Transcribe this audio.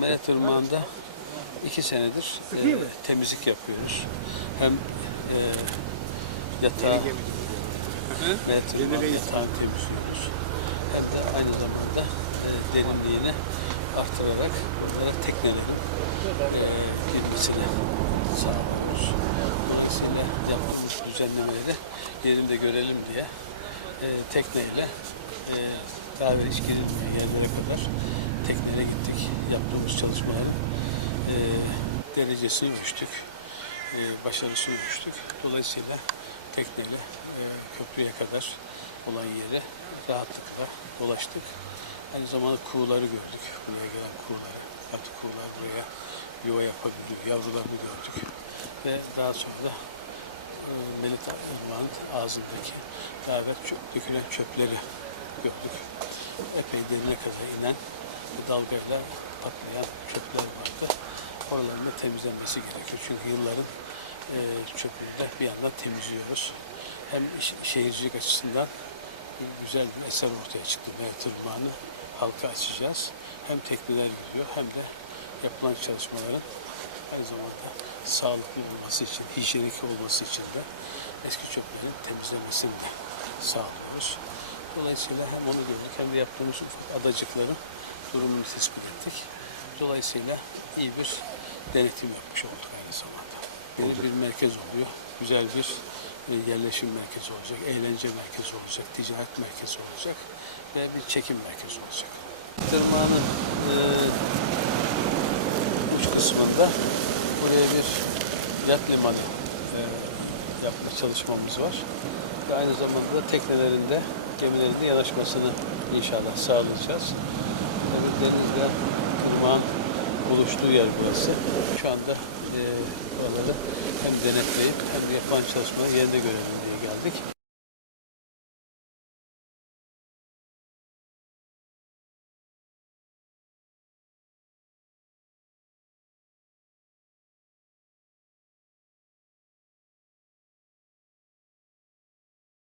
Meret Irmağı'nda iki senedir e, temizlik yapıyoruz. Hem e, yatağı, Meret Irmağı'nın yatağını temizliyoruz. Hem de aynı zamanda e, derinliğini artırarak onlara teknelerin e, girmesini sağlıyoruz. Dolayısıyla yaptığımız düzenlemeleri yerinde görelim diye e, tekneyle e, daha hiç girilmeyen yerlere kadar teknelere gittik. Yaptığımız çalışmaların e, derecesini ölçtük. E, başarısını ölçtük. Dolayısıyla tekneyle e, köprüye kadar olan yere rahatlıkla ulaştık. Aynı zamanda kuğuları gördük. Buraya gelen kuğuları. Artık kuğular buraya yuva yapabiliyor. Yavrularını gördük. Ve daha sonra da e, Melit Irmak'ın ağzındaki beraber çöp, dökülen çöpleri gördük. Epey derine kadar inen dalgayla patlayan çöpler vardı. Oraların da temizlenmesi gerekiyor. Çünkü yılların e, çöpünü de bir yandan temizliyoruz. Hem şehircilik açısından güzel bir eser ortaya çıktı. Melit Irmak'ını halka açacağız. Hem tekneler gidiyor hem de yapılan çalışmaların aynı zamanda sağlıklı olması için, hijyenik olması için de eski çöplerin temizlenmesini de sağlıyoruz. Dolayısıyla hem onu gördük hem de yaptığımız adacıkların durumunu tespit ettik. Dolayısıyla iyi bir denetim yapmış olduk aynı zamanda. Yeni bir merkez oluyor. Güzel bir e, yerleşim merkezi olacak, eğlence merkezi olacak, ticaret merkezi olacak ve bir çekim merkezi olacak. Tırmağının e, uç kısmında buraya bir yat limanı e, yapma çalışmamız var. Ve aynı zamanda da teknelerinde, gemilerinde yanaşmasını inşallah sağlayacağız. Tabii denizde tırmağın buluştuğu yer burası. Şu anda e, oraları hem denetleyip hem de yapılan çalışmaları görelim diye geldik.